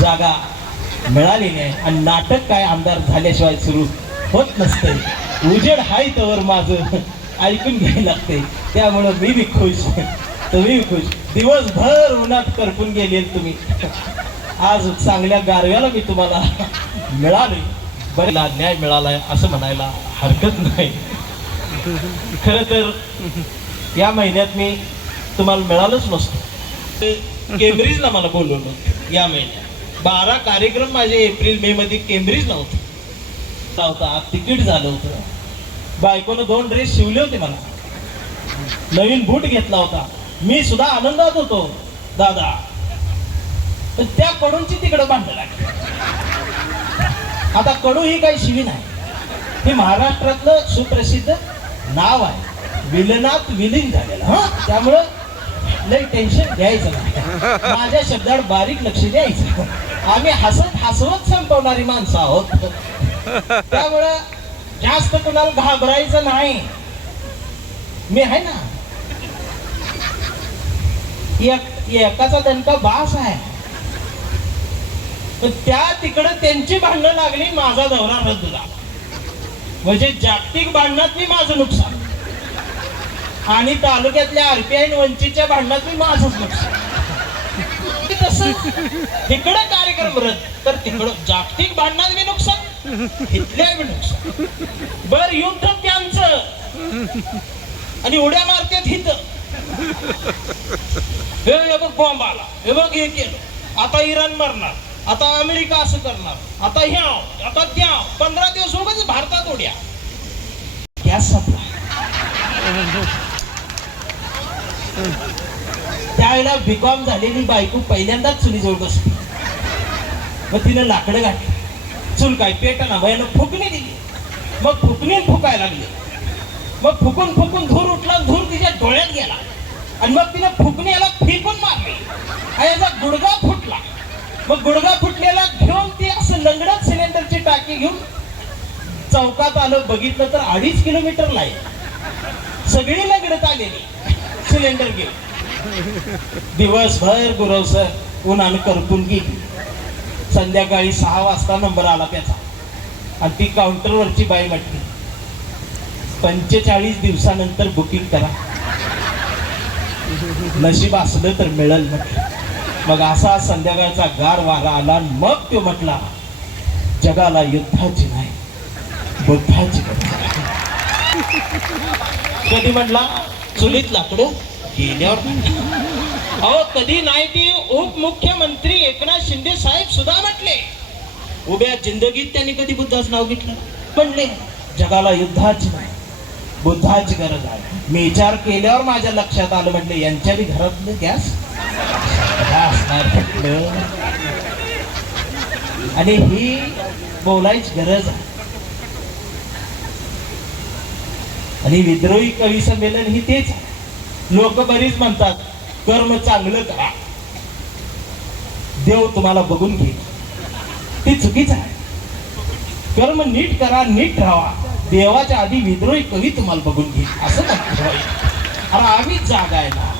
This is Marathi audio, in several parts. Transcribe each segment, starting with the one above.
जागा मिळाली नाही आणि नाटक काय आमदार झाल्याशिवाय सुरू होत नसते. उजेड हाय तवर माझं ऐकून घ्यायला लागते. त्यामुळं मी बी खुश, तुम्ही खुश. दिवसभर उन्हात करपून गेले तुम्ही, आज चांगल्या गारव्याला मी तुम्हाला मिळाले. बरेला न्याय मिळालाय असं म्हणायला हरकत नाही. खरं तर या महिन्यात मी तुम्हाला मिळालंच नसतो. केम्ब्रिजला मला बोलवलं या महिन्यात. 12 कार्यक्रम माझे एप्रिल मे मध्ये केम्ब्रिजला होता. तिकीट झालं होतं. बायकोनं 2 ड्रेस शिवले होते मला. नवीन बूट घेतला होता. मी सुद्धा आनंदात होतो दादा. पण त्या कडूंची तिकडे भांडण लागली. आता कडू ही काही शिवी नाही. हे महाराष्ट्रातलं सुप्रसिद्ध नाव आहे. विलनात विलीन झालेलं. हा, त्यामुळं लई टेन्शन घ्यायचं नाही. माझ्या शब्दावर बारीक लक्ष द्यायचं. आम्ही हसवत संपवणारी माणसं आहोत. त्यामुळं जास्त कुणाला घाबरायचं नाही. मी आहे ना. एकाचा दणका बास आहे. पण त्या तिकडे त्यांची भांडणं लागली, माझा दौरा रद्द झाला. म्हणजे जागतिक भांडणात मी माझं नुकसान आणि तालुक्यातल्या आरपीआय वंचितच्या भांडणात मी माझंच नुकसान. तसं तिकडं कार्यक्रम रद्द तर तिकडं जागतिक भांडणात मी नुकसान, इथल्या मी नुकसान. बर युद्ध त्यांचं आणि उड्या मारतात हित. हे बघ बॉम्ब आला, हे बघ हे केलं, आता इराण मरणार, आता अमेरिका असं करणार, आता ह्या आता त्या. 15 दिवस उगाच भारतात उड्या. गॅस सप्लाय त्यावेळेला बीकॉम झालेली बायको पहिल्यांदाच चुलीजवळ बसली. मग तिनं लाकडं घातली. चूल काय पेटना, बायानं फुकणी दिली. मग फुकणी फुकायला लागली. मग फुकून फुकून धूर उठला, धूर तिच्या डोळ्यात गेला आणि मग तिने फुकणीला फेकून मारली. याचा गुडगा फुटला. मग गुडगा फुटलेला घेऊन ती असं लंगडत सिलेंडरची टाकी घेऊन चौकात आलं. बघितलं तर 2.5 किलोमीटरला आहे. सगळी लंगडत आलेली सिलेंडर घेऊन. दिवसभर गुरवसर उन्हानं करपून गेली. संध्याकाळी 6 वाजता नंबर आला त्याचा आणि ती काउंटरवरची बाई म्हटली 45 दिवसानंतर बुकिंग करा, नशीब असलं तर मिळेल म्हटलं. मग असा संध्याकाळचा गार वारा आला. मग तो म्हटला जगाला युद्धाची नाही बुद्धाची गरज आहे. कधी म्हटला चुलीत लाकडं गेल्यावर. अहो कधी नाही ती उपमुख्यमंत्री एकनाथ शिंदे साहेब सुद्धा म्हटले. उभ्या जिंदगीत त्यांनी कधी बुद्धाचं नाव घेतलं. म्हणले जगाला युद्धाची नाही बुद्धाची गरज आहे. मी विचार केल्यावर माझ्या लक्षात आलं. म्हटले यांच्या बी घरातलं गॅस आणि ही बोलायची गरज आहे. आणि विद्रोही कवी संमेलन ही तेच आहे. लोक बरीच म्हणतात कर्म चांगलं करा, देव तुम्हाला बघून घे. ते चुकीचं आहे. कर्म नीट करा, नीट राहा, देवाच्या आधी विद्रोही कवी तुम्हाला बघून घे असं म्हणतो. अरे आम्हीच जागा आहे ना.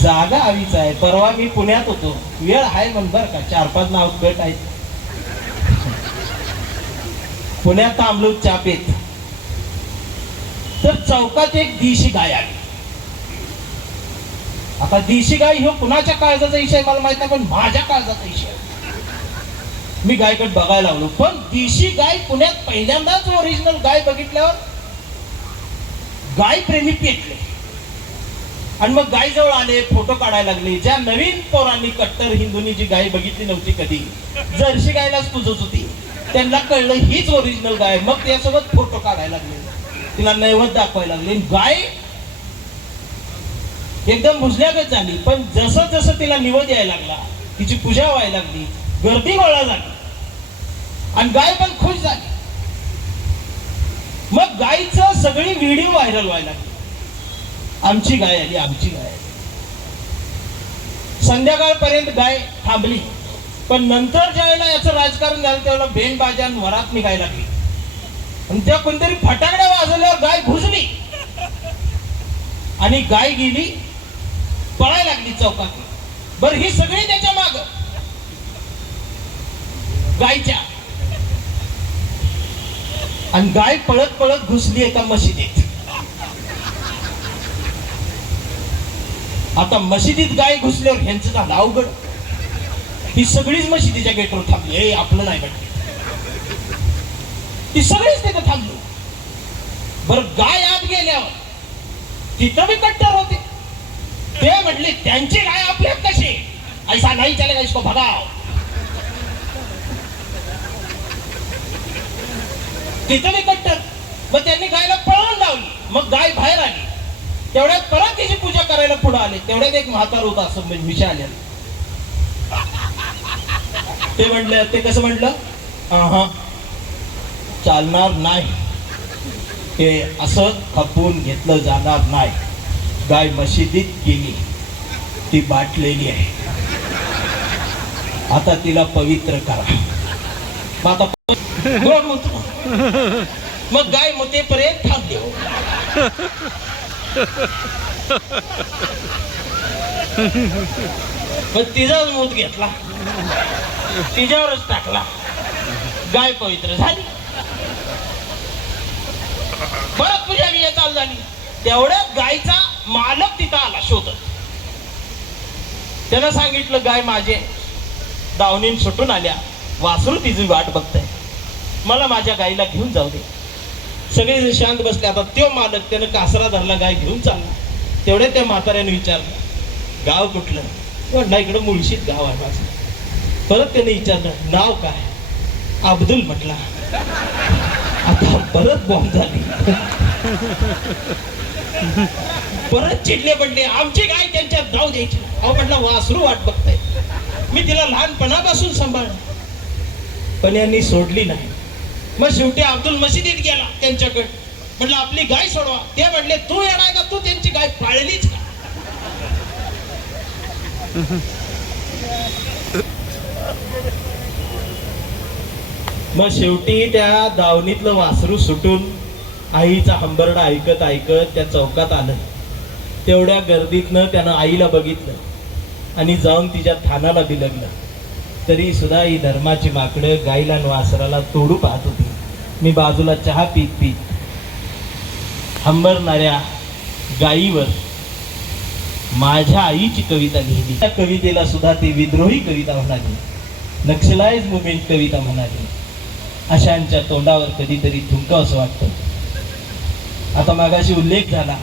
जागा हवीच आहे. परवा मी पुण्यात होतो. वेळ आहे म्हण बर का. 4-5 नाव कट आहेत. पुण्यात थांबलो चहा पेत. तर चौकात एक देशी गाय आली. आता देशी गाय ह्यो कुणाच्या काळजाचा विषय मला माहित नाही, पण माझ्या काळजाचा विषय. मी गायकडे बघायला लागलो. पण देशी गाय पुण्यात पहिल्यांदाच ओरिजिनल गाय बघितल्यावर गाय प्रेमी पेटले आणि मग गाय जवळ आले, फोटो काढायला लागले. ज्या नवीन पोरांनी कट्टर हिंदूंनी जी गाय बघितली नव्हती कधी, जर्सी गायलाच पूजत होती, त्यांना कळलं हीच ओरिजिनल गाय. मग त्यासोबत फोटो काढायला लागले, तिला नैवेद्य दाखवायला लागले. गाय एकदम बुजल्यागत झाली. पण जसं जसं तिला निवेद यायला लागला, तिची पूजा व्हायला लागली, गर्दी गोळा झाली आणि गाय पण खुश झाली. मग गायचं सगळी व्हिडिओ व्हायरल व्हायला लागली. आमची गाय आली, आमची गाय आली. संध्याकाळपर्यंत गाय थांबली. पण नंतर ज्यावेळेला याचं राजकारण झालं त्यावेळेला बेन बाजान वरात निघायला लागली आणि त्या कोणतरी फटाकड्या वाजवल्यावर गाय भुजली आणि गाय गेली, पळायला लागली चौकात. बर ही सगळी त्याच्या माग गायच्या, आणि गाय पळत पळत घुसली एका मशिदीत. आता मशिदीत गाय घुसल्यावर ह्यांचं झालं अवघड. ही सगळीच मशिदीच्या गेटवर थांबली. हे आपलं नाही म्हटलं, ती सगळीच तिथे थांबली. बरं गाय आत गेल्यावर तिथं बी कट्टर होते. ते म्हटले त्यांची गाय आपल्यात कशी, ऐसा नाही चलेगा, इसको भगाव. तिथं बी कट्टर. मग त्यांनी गायला पळवून लावली. मग गाय बाहेर आली. तेवढ्यात परत तिची पूजा करायला पुढे आले. तेवढ्यात एक म्हातार होता असं विषय आले. ते म्हटलं, ते कसं म्हटलं, चालणार नाही, ते असं खपून घेतलं जाणार नाही. गाय मशिदीत गेली, ती बाटलेली आहे, आता तिला पवित्र करा. आता मग गाय मुतेपर्यंत थांबली. मग तिचाच मूत घेतला, तिच्यावरच टाकला, गाय पवित्र झाली. परत पूजा बिजा चालू झाली. तेवढ्यात गायचा मालक तिथं आला शोधत. त्यानं सांगितलं, गाय माझे दावणीन सुटून आल्या, वासरू तिची वाट बघताय, मला माझ्या गायीला घेऊन जाऊ दे. सगळे शांत बसले. आता तो मालक त्यानं कासरा धरला, गाय घेऊन चालला. तेवढ्या त्या म्हाताऱ्याने विचारलं, गाव कुठलं? म्हटलं इकडं मुळशीत गाव आहे माझं. परत त्याने विचारलं, नाव काय? अब्दुल म्हटला. आता परत बॉम्ब झाली. परत चिडले पडले, आमची गाय त्यांच्यात जाऊ द्यायची. अहो म्हटलं, वासरू वाट बघताय, मी तिला लहानपणापासून सांभाळलं, पण यांनी सोडली नाही. मग शेवटी अब्दुल मशिदीत गेला त्यांच्याकडे. म्हटलं आपली गाय सोडवा. ते म्हटले, तू येणार का, तू त्यांची गाय पाळलीच का? मग शेवटी त्या दावणीतलं वासरू सुटून आईचा हंबरडा ऐकत ऐकत त्या चौकात आलं. तेवढ्या गर्दीतनं त्यानं आईला बघितलं आणि जाऊन तिच्या थानाला बिलगलं. तरी सुद्धा ही धर्माची माकडं गाईला आणि वासराला तोडू पाहत होती. मी बाजूला चहा पीत पीत हंबरणाऱ्या गाईवर माझ्या आईची कविता लिहिली. त्या कवितेला सुद्धा ती विद्रोही कविता म्हणाली, नक्सलाइज मुवमेंट कविता म्हणाली. अशांच्या तोंडावर कधीतरी थुंकावं असं वाटतं. आता मागाशी उल्लेख झाला,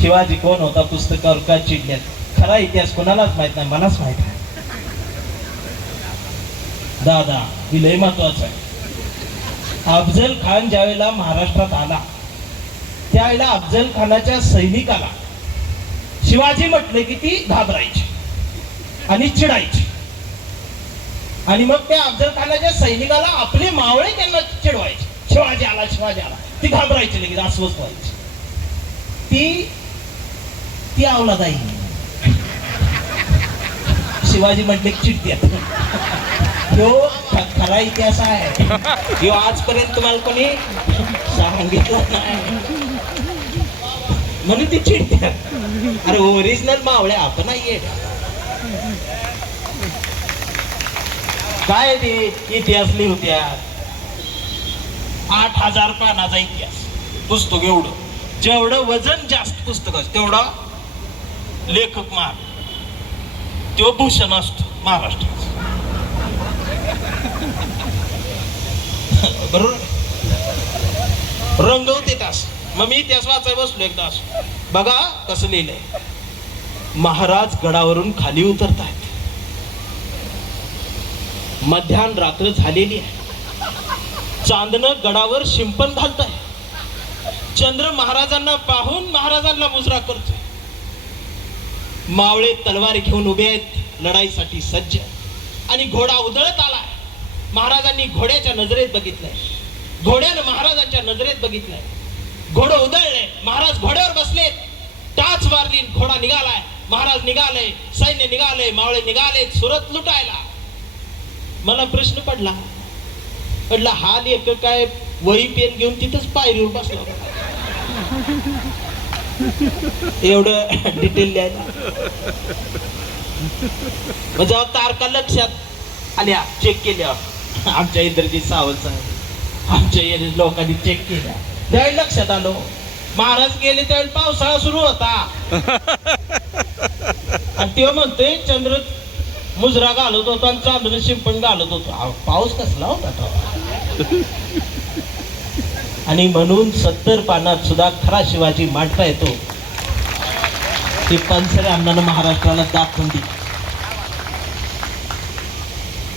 शिवाजी कोण होता पुस्तकावर का चिडल्यात. खरा इतिहास कोणालाच माहित नाही, मलाच माहित आहे. दादा ही लय महत्वाचं आहे. अफजल खान ज्यावेळेला महाराष्ट्रात आला, त्यावेळेला अफजल खानाच्या सैनिकाला शिवाजी म्हटले की ती घाबरायची आणि चिडायची. आणि मग त्या अफजल खानाच्या सैनिकाला आपले मावळे त्यांना चिडवायचे, शिवाजी आला शिवाजी आला. ती घाबरायची, लगेच अस्वस्थ व्हायची. ती अवलादाई. शिवाजी म्हटले चिडत्यात. तो खरा इतिहास आहे, तो आजपर्यंत तुम्हाला कोणी सांगितलं नाही, म्हणून ती चिडत्यात. अरे ओरिजिनल मावळे आपण नाहीये. काय ते इतिहास लिहत्या, 8000 पानाचा इतिहास पुस्तक. एवढं जेवढं वजन जास्त पुस्तक असतं तेवढा लेखक महाग, तो भूषण असतो महाराष्ट्रात. बरोबर रंगवते तास. मग मी इतिहास वाचायला बसलो एकदा. बघा कसं लिहिलंय, महाराज गडावरून खाली उतरतायत, मध्यान रात्र झालेली आहे, चांदणं गडावर शिंपण घालताय, चंद्र महाराजांना पाहून महाराजांना मुजरा करतोय, मावळे तलवार घेऊन उभे आहेत लढाईसाठी सज्ज, आणि घोडा उधळत आलाय. महाराजांनी घोड्याच्या नजरेत बघितलंय, घोड्यानं महाराजांच्या नजरेत बघितलंय, घोडं उधळलंय, महाराज घोड्यावर बसलेत, टाच मारली, घोडा निघालाय, महाराज निघाले, सैन्य निघाले, मावळे निघाले सुरत लुटायला. मला प्रश्न पडला, हा लेख काय वही पेन घेऊन तिथंच पायरीवर बसला एवढं डिटेल लिहायला. मग जेव्हा तारखा लक्षात आल्या, चेक केल्या, आमच्या इंद्रजीत सावंत साहेब आमच्या लोकांनी चेक केल्या, त्यावेळी लक्षात आलो महाराज गेले त्यावेळी पावसाळा सुरू होता. आणि तेव्हा म्हणतोय चंद्र मुजरा घालत होतो आणि चांदून शिंपण घालत होतो. पाऊस कसला होता तेव्हा. आणि म्हणून 70 पानात सुद्धा खरा शिवाजी मांडता येतो ते पंचरे अण्णानं महाराष्ट्राला दाखवून दिली.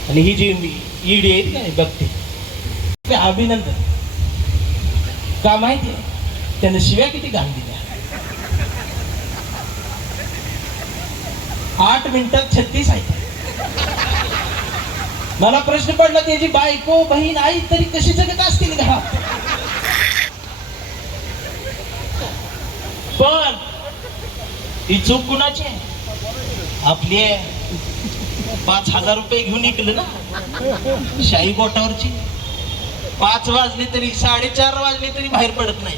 आणि ही जी ईडी आहेत ना बघते ते अभिनंदन का माहितीये, त्याने शिव्या किती घाण दिल्या. 8 मिनिटात 36 आहे. मला प्रश्न पडला त्याची बायको बहीण आई तरी कशी जगत असतील घरात. पण ही चूक कुणाची आहे, आपली आहे. 5,000 रुपये घेऊन निघलं ना शाही बोटावरची, 5 वाजले तरी 4:30 वाजले तरी बाहेर पडत नाही.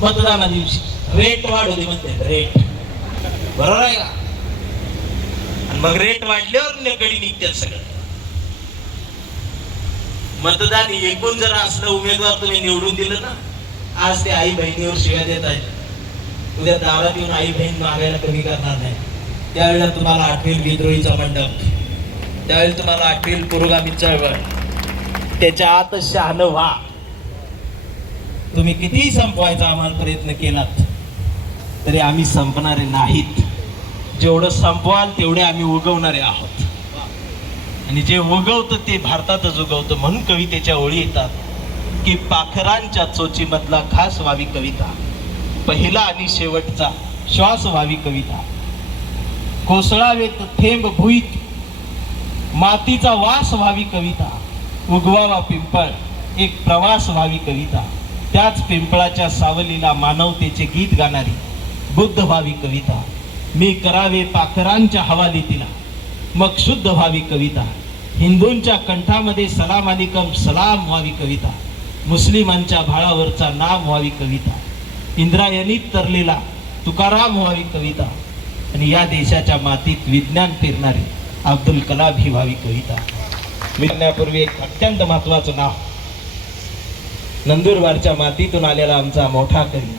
मतदाना दिवशी रेट वाढवले म्हणते, रेट बरोबर आहे का. आणि मग रेट वाढल्यावर गडी निघतात सगळं. मतदान एकूण जर असलं उमेदवार तुम्ही निवडून दिलं ना, आज ते आई बहिणीवर शिव्या देत आहे, उद्या दारात येऊन आई बहीण मागायला कमी करणार नाही. त्यावेळेला तुम्हाला आठवेल विद्रोहीचा मंडप, त्यावेळेला तुम्हाला आठवेल पुरोगामी चळवळ. त्याच्या आत शहाणं व्हा. तुम्ही कितीही संपवायचा आम्हाला प्रयत्न केलात तरी आम्ही संपणारे नाहीत. जेवढं संपवाल तेवढे आम्ही उगवणारे आहोत. आणि जे उगवतं ते भारतातच उगवतं. म्हणून कवितेच्या ओळी येतात की पाखरांच्या चोचीमधला घास व्हावी कविता, पहिला आणि शेवटचा श्वास व्हावी कविता, कोसळावेत थेंब भुईत, मातीचा वास व्हावी कविता, उगवावा पिंपळ एक प्रवास व्हावी कविता, त्याच पिंपळाच्या सावलीला मानवतेचे गीत गाणारी बुद्ध व्हावी कविता, मी करावे पाखरांच्या हवाली तिला मग शुद्ध व्हावी कविता, हिंदूंच्या कंठामध्ये सलाम अलिकम सलाम व्हावी कविता, मुस्लिमांच्या भाळावरचा नाम व्हावी कविता, इंद्रायणीत तरलेला तुकाराम व्हावी कविता, आणि या देशाच्या मातीत विज्ञान पेरणारे अब्दुल कलाम ही व्हावी कविता. मी करण्यापूर्वी एक अत्यंत महत्वाचं नाव, नंदुरबारच्या मातीतून आलेला आमचा मोठा कवी